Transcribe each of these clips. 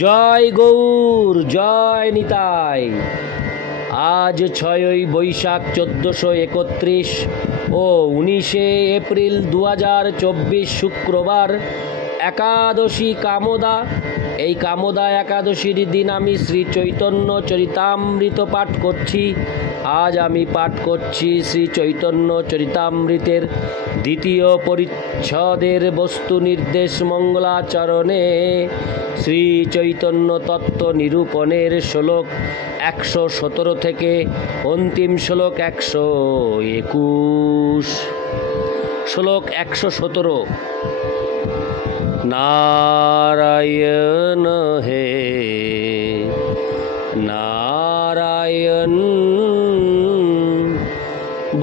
জয় গৌর, জয় নিতাই। আজ 6ই বৈশাখ 1431 ও 19শে এপ্রিল 2024 শুক্রবার, একাদশী কামোদা। এই কামোদা একাদশীর দিন আমি শ্রী চৈতন্য চরিতামৃত পাঠ করছি। আজ আমি পাঠ করছি শ্রী চৈতন্য চরিতামৃতের 2য় পরিচ্ছদের বস্তু নির্দেশ মঙ্গলাচরণে শ্রী চৈতন্য তত্ত্ব নিরূপণের শ্লোক 117 থেকে অন্তিম শ্লোক 121। শ্লোক 117। नारायण हे नारायण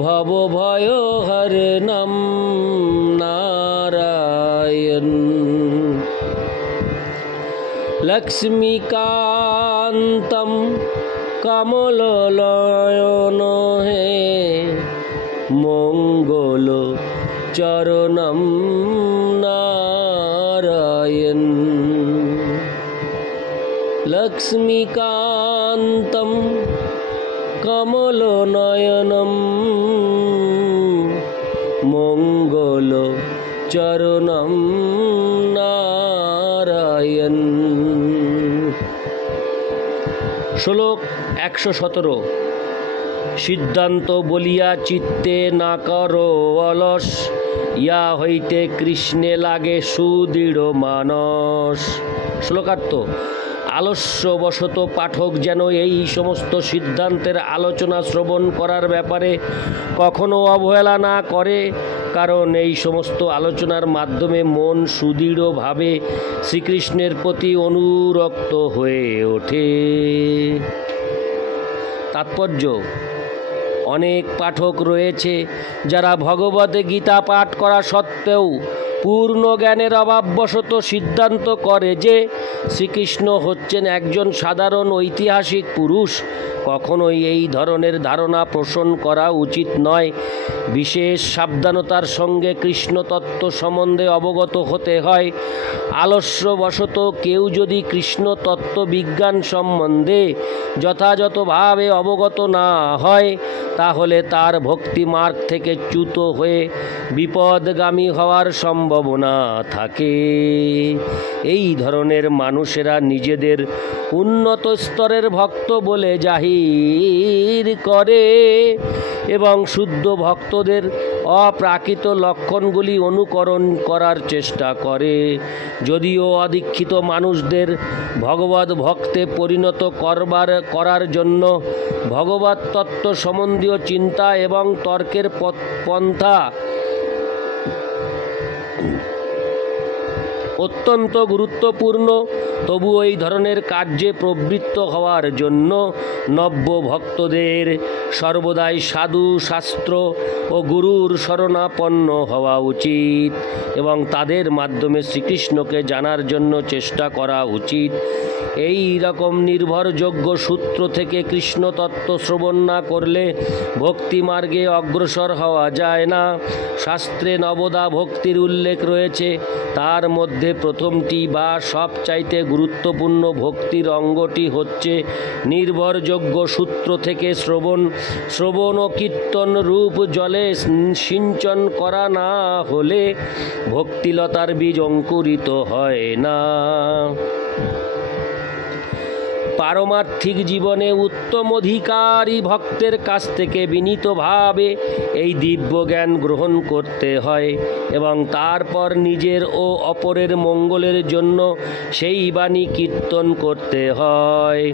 भव भय हरणं नारायण लक्ष्मीकान्तं कमलनयन हे मंगल चरणं नारायण लक्ष्मीकान्तं कमलनयनं मंगल चरणं नारायण। श्लोक 117। सिद्धांत बलिया चित्ते ना करो अलस, ইয়া হইতে কৃষ্ণে লাগে সুদৃঢ় মানস। শ্লোকার্থ। আলস্যবশত পাঠক যেন এই সমস্ত সিদ্ধান্তের আলোচনা শ্রবণ করার ব্যাপারে কখনো অবহেলা না করে, কারণ এই সমস্ত আলোচনার মাধ্যমে মন সুদৃঢ়ভাবে শ্রীকৃষ্ণের প্রতি অনুরক্ত হয়ে ওঠে। তাৎপর্য: অনেক পাঠক রয়েছে যারা ভগবদ গীতা পাঠ করা সত্ত্বেও পূর্ণ জ্ঞানের অভাববশত সিদ্ধান্ত করে যে শ্রীকৃষ্ণ হচ্ছেন একজন সাধারণ ঐতিহাসিক পুরুষ। কখনোই এই ধরনের ধারণা পোষণ করা উচিত নয়। বিশেষ সাবধানতার সঙ্গে কৃষ্ণ তত্ত্ব সম্বন্ধে অবগত হতে হয়। আলস্যবশত কেউ যদি কৃষ্ণ তত্ত্ব বিজ্ঞান সম্বন্ধে যথাযথভাবে অবগত না হয়, তাহলে তার ভক্তি মার্গ থেকে চ্যুত হয়ে বিপদগামী হওয়ার সম্ভাবনা থাকে। এই ধরনের মানুষেরা নিজেদের উন্নত স্তরের ভক্ত বলে জাহির করে এবং শুদ্ধ ভক্তদের অপ্রাকৃত লক্ষণগুলি অনুকরণ করার চেষ্টা করে। যদিও অদীক্ষিত মানুষদের ভগবদ ভক্তে পরিণত করার জন্য ভগবত তত্ত্ব সম্বন্ধীয় চিন্তা এবং তর্কের পন্থা অত্যন্ত গুরুত্বপূর্ণ, তবু এই ধরনের কার্যে প্রবৃত্ত হওয়ার জন্য নব্য ভক্তদের সর্বদাই সাধু শাস্ত্র ও গুরুর শরণাপন্ন হওয়া উচিত এবং তাদের মাধ্যমে শ্রীকৃষ্ণকে জানার জন্য চেষ্টা করা উচিত। এই রকম নির্ভরযোগ্য সূত্র থেকে কৃষ্ণ তত্ত্ব শ্রবণ না করলে ভক্তি মার্গে অগ্রসর হওয়া যায় না। শাস্ত্রে নবদা ভক্তির উল্লেখ রয়েছে। তার মধ্যে প্রথমটি বা সবচাইতে গুরুত্বপূর্ণ ভক্তির অঙ্গটি হচ্ছে নির্ভরযোগ্য সূত্র থেকে শ্রবণ ও কীর্তন রূপ জলে সিঞ্চন করা না হলে ভক্তিলতার বীজ অঙ্কুরিত হয় না। পারমার্থিক জীবনে উত্তম অধিকারী ভক্তের কাছ থেকে বিনীতভাবে এই দিব্য জ্ঞান গ্রহণ করতে হয় এবং তারপর নিজের ও অপরের মঙ্গলের জন্য সেই বাণী কীর্তন করতে হয়।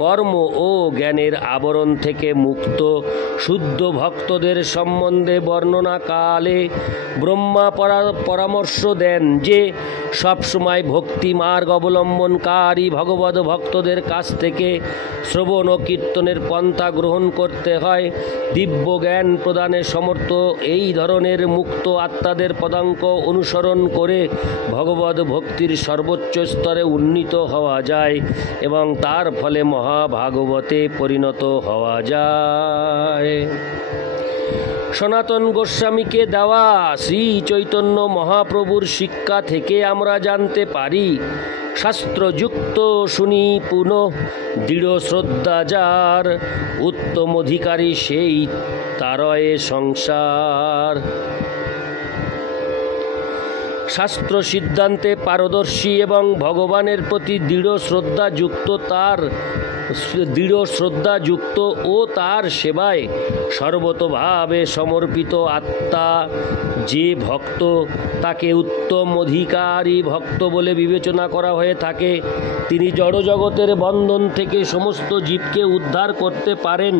কর্ম ও জ্ঞানের আবরণ থেকে মুক্ত শুদ্ধ ভক্তদের সম্বন্ধে বর্ণনাকালে ব্রহ্মা পরামর্শ দেন যে সবসময় ভক্তি মার্গ অবলম্বনকারী ভগবদ ভক্তদের কাছ থেকে শ্রবণ ও কীর্তনের পন্থা গ্রহণ করতে হয়। দিব্য জ্ঞান প্রদানে সমর্থ এই ধরনের মুক্ত আত্মাদের পদাঙ্ক অনুসরণ করে ভগবদ ভক্তির সর্বোচ্চ স্তরে উন্নীত হওয়া যায় এবং তার ফলে মহাভাগবতে পরিণত হওয়া যায়। সনাতন গোস্বামীকে দেওয়া শ্রী চৈতন্য মহাপ্রভুর শিক্ষা থেকে আমরা জানতে পারি শাস্ত্রযুক্ত শুনি পুনঃ দৃঢ় শ্রদ্ধা যার, উত্তম অধিকারী সেই তারয়ে সংসার। শাস্ত্র সিদ্ধান্তে পারদর্শী এবং ভগবানের প্রতি দৃঢ় শ্রদ্ধাযুক্ত ও তার সেবায় সর্বতোভাবে সমর্পিত আত্মা যে ভক্ত, তাকে উত্তম অধিকারী ভক্ত বলে বিবেচনা করা হয়ে থাকে। তিনি জড়জগতের বন্ধন থেকে সমস্ত জীবকে উদ্ধার করতে পারেন।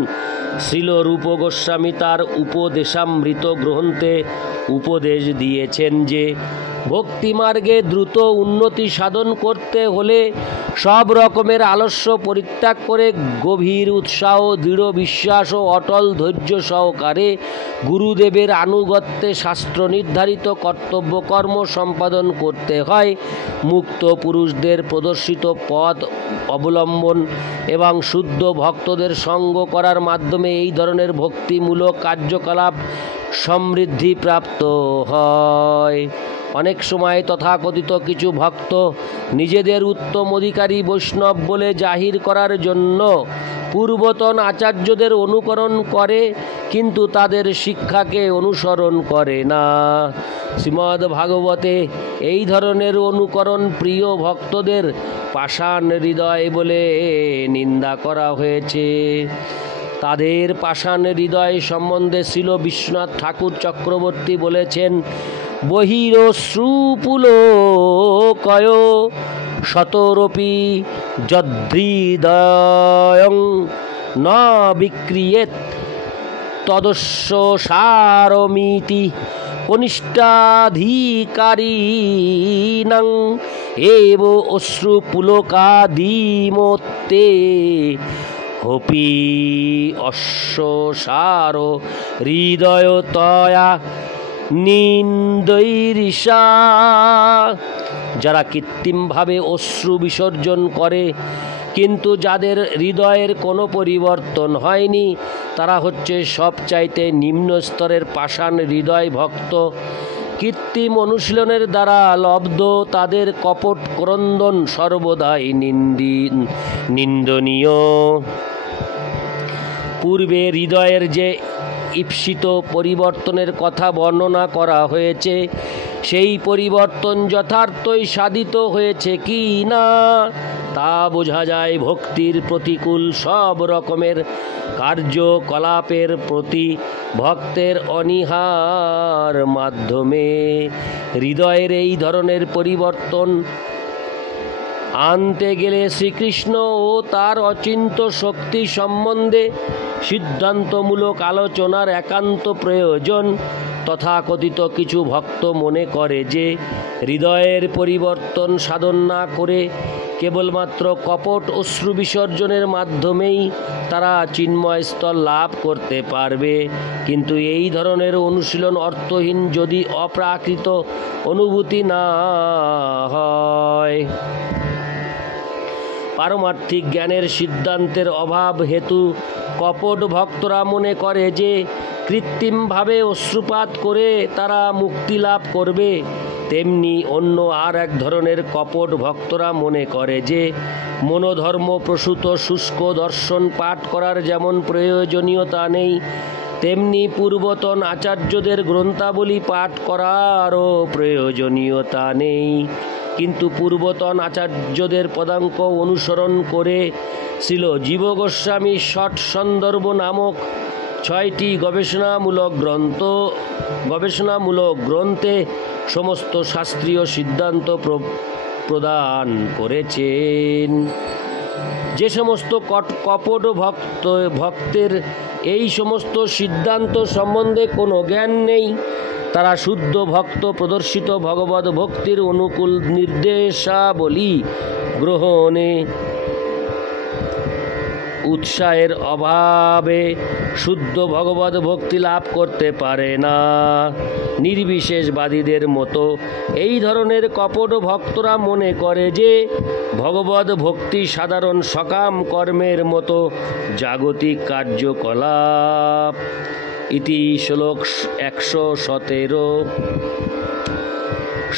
শ্রীল রূপ গোস্বামী তার উপদেশামৃত গ্রন্থে উপদেশ দিয়েছেন যে ভক্তিমার্গে দ্রুত উন্নতি সাধন করতে হলে সব রকমের আলস্য পরিত্যাগ করে গভীর উৎসাহ, দৃঢ় বিশ্বাস ও অটল ধৈর্য সহকারে গুরুদেবের আনুগত্যে শাস্ত্র নির্ধারিত কর্তব্য কর্ম সম্পাদন করতে হয়। মুক্ত পুরুষদের প্রদর্শিত পথ অবলম্বন এবং শুদ্ধ ভক্তদের সঙ্গ করার মাধ্যমে এই ধরনের ভক্তিমূলক কার্যকলাপ সমৃদ্ধি প্রাপ্ত হয়। অনেক সময় তথাকথিত কিছু ভক্ত নিজেদের উত্তম অধিকারী বৈষ্ণব বলে জাহির করার জন্য পূর্বতন আচার্যদের অনুকরণ করে, কিন্তু তাদের শিক্ষাকে অনুসরণ করে না। শ্রীমদ্ ভাগবতে এই ধরনের অনুকরণ প্রিয় ভক্তদের পাষাণ হৃদয় বলে নিন্দা করা হয়েছে। তাদের পাষাণ হৃদয় সম্বন্ধে শ্রীল বিশ্বনাথ ঠাকুর চক্রবর্তী বলেছেন, বহিরশ্রুপুলকয় শতরপি যদৃদয়ং ন বিক্রিয়েত তদস্য সারমিতি কনিষ্ঠাধিকারিণং এব অশ্রুপুলকাদিমোত্তে হপি অশ্বসার হৃদয়তয়া নিন্দৈরিষা। যারা কৃত্রিমভাবে অশ্রু বিসর্জন করে কিন্তু যাদের হৃদয়ের কোনো পরিবর্তন হয়নি, তারা হচ্ছে সবচাইতে নিম্ন স্তরের পাষাণ হৃদয় ভক্ত। কৃত্রিম অনুশীলনের দ্বারা লব্ধ তাদের কপট ক্রন্দন সর্বদাই নিন্দনীয়। পূর্বে হৃদয়ের যে ঈপ্সিত পরিবর্তনের কথা বর্ণনা করা হয়েছে, সেই পরিবর্তন যথার্থই সাধিত হয়েছে কি না তা বোঝা যায় ভক্তির প্রতিকূল সব রকমের কার্যকলাপের প্রতি ভক্তের অনীহার মাধ্যমে। হৃদয়ের এই ধরনের পরিবর্তন আনতে গেলে শ্রীকৃষ্ণ ও তার অচিন্ত শক্তি সম্বন্ধে সিদ্ধান্তমূলক আলোচনার একান্ত প্রয়োজন। তথাকথিত কিছু ভক্ত মনে করে যে হৃদয়ের পরিবর্তন সাধন না করে কেবলমাত্র কপট অশ্রু বিসর্জনের মাধ্যমেই তারা চিন্ময় স্থল লাভ করতে পারবে, কিন্তু এই ধরনের অনুশীলন অর্থহীন যদি অপ্রাকৃত অনুভূতি না হয়। পারমার্থিক জ্ঞানের সিদ্ধান্তের অভাব হেতু কপট ভক্তরা মনে করে যে কৃত্রিমভাবে অশ্রুপাত করে তারা মুক্তি লাভ করবে। তেমনি অন্য আর এক ধরনের কপট ভক্তরা মনে করে যে মনোধর্ম প্রসূত শুষ্ক দর্শন পাঠ করার যেমন প্রয়োজনীয়তা নেই, তেমনি পূর্বতন আচার্যদের গ্রন্থাবলী পাঠ করারও প্রয়োজনীয়তা নেই। কিন্তু পূর্বতন আচার্যদের পদাঙ্ক অনুসরণ করে শ্রীল জীব গোস্বামী ষট সন্দর্ভ নামক 6টি গবেষণামূলক গ্রন্থে সমস্ত শাস্ত্রীয় সিদ্ধান্ত প্রদান করেছেন। যে সমস্ত কপট ভক্তের এই সমস্ত সিদ্ধান্ত সম্বন্ধে কোনো জ্ঞান নেই, তারা শুদ্ধ ভক্ত প্রদর্শিত ভগবত ভক্তির অনুকূল নির্দেশাবলী গ্রহণে উৎসাহের অভাবে শুদ্ধ ভগবত ভক্তি লাভ করতে পারে না। নির্বিশেষবাদীদের মতো এই ধরনের কপট ভক্তরা মনে করে যে ভগবত ভক্তি সাধারণ সকাম কর্মের মতো জাগতিক কার্যকলাপ। ইতি শ্লোক 117।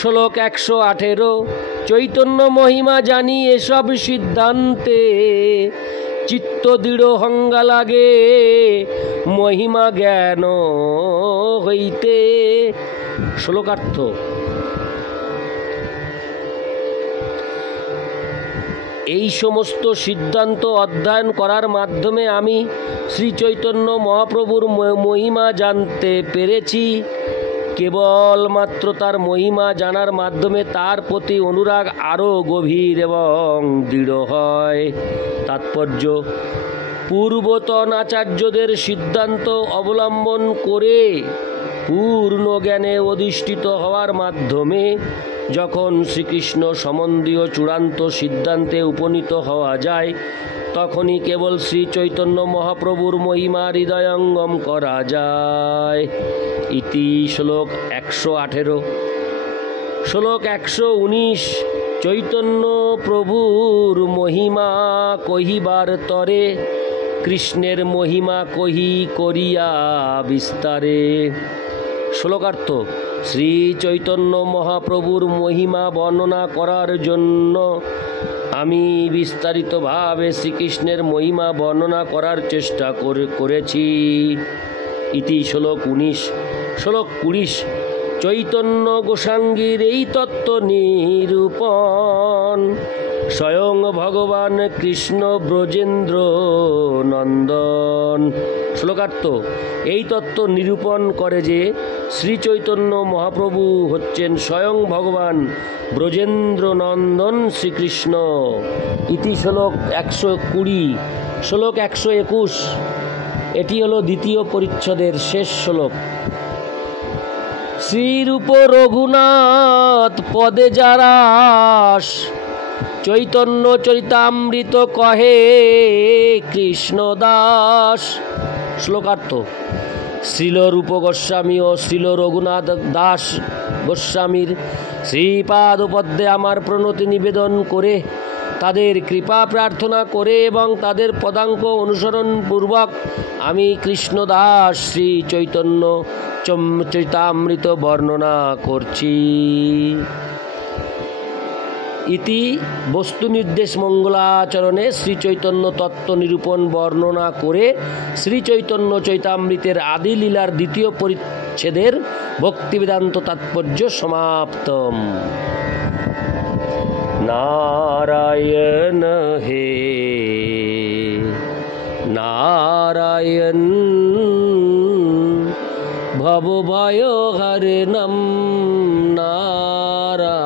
শ্লোক 118। চৈতন্য মহিমা জানি এসব সিদ্ধান্তে, চিত্ত দৃঢ় হঙ্গা লাগে মহিমা জ্ঞান হইতে। শ্লোকার্থ। এই সমস্ত সিদ্ধান্ত অধ্যয়ন করার মাধ্যমে আমি শ্রী চৈতন্য মহাপ্রভুর মহিমা জানতে পেরেছি। কেবলমাত্র তার মহিমা জানার মাধ্যমে তার প্রতি অনুরাগ আরও গভীর এবং দৃঢ় হয়। তাৎপর্য: পূর্বতন আচার্যদের সিদ্ধান্ত অবলম্বন করে পূর্ণ জ্ঞানে অধিষ্ঠিত হওয়ার মাধ্যমে যখন শ্রীকৃষ্ণ সম্বন্ধীয় চূড়ান্ত সিদ্ধান্তে উপনীত হওয়া যায়, তখনই কেবল শ্রী চৈতন্য মহাপ্রভুর মহিমা হৃদয়ঙ্গম করা যায়। ইতি শ্লোক 118। শ্লোক 119। চৈতন্য প্রভুর মহিমা কহিবার তরে, কৃষ্ণের মহিমা কহি করিয়া বিস্তারে। শ্লোকার্থ: শ্রী চৈতন্য মহাপ্রভুর মহিমা বর্ণনা করার জন্য আমি বিস্তারিতভাবে শ্রীকৃষ্ণের মহিমা বর্ণনা করার চেষ্টা করেছি। ইতি শ্লোক 19। শ্লোক 20। চৈতন্য গোসাঙ্গীর এই তত্ত্ব নিরূপণ, স্বয়ং ভগবান কৃষ্ণ ব্রজেন্দ্র নন্দন। শ্লোকার্থ: এই তত্ত্ব নিরূপণ করে যে শ্রী চৈতন্য মহাপ্রভু হচ্ছেন স্বয়ং ভগবান ব্রজেন্দ্র নন্দন শ্রীকৃষ্ণ। ইতি শ্লোক 120। শ্লোক 121। এটি হলো দ্বিতীয় পরিচ্ছদের শেষ শ্লোক। শ্রীরূপ রঘুনাথ পদে যারাস, চৈতন্য চরিতামৃত কহে কৃষ্ণদাস। শ্লোকার্থ: শ্রীল রূপ গোস্বামী ও শ্রীল রঘুনাথ দাস গোস্বামীর শ্রীপাদ পদ্মে আমার প্রণতি নিবেদন করে, তাদের কৃপা প্রার্থনা করে এবং তাদের পদাঙ্ক অনুসরণ পূর্বক আমি কৃষ্ণদাস শ্রী চৈতন্য চরিতামৃত বর্ণনা করছি। ইতি বস্তু নির্দেশ মঙ্গলাচরণে শ্রী চৈতন্য তত্ত্ব নিরূপণ বর্ণনা করে শ্রী চৈতন্য চৈতামৃতের আদি লীলার দ্বিতীয় পরিচ্ছেদের ভক্তিবেদান্ত তাৎপর্য সমাপ্তম। নারায়ণ হে নারায়ণ, ভবভয় হরণম নারায়ণ।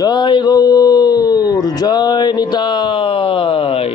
জয় গৌর, জয় নিতাই।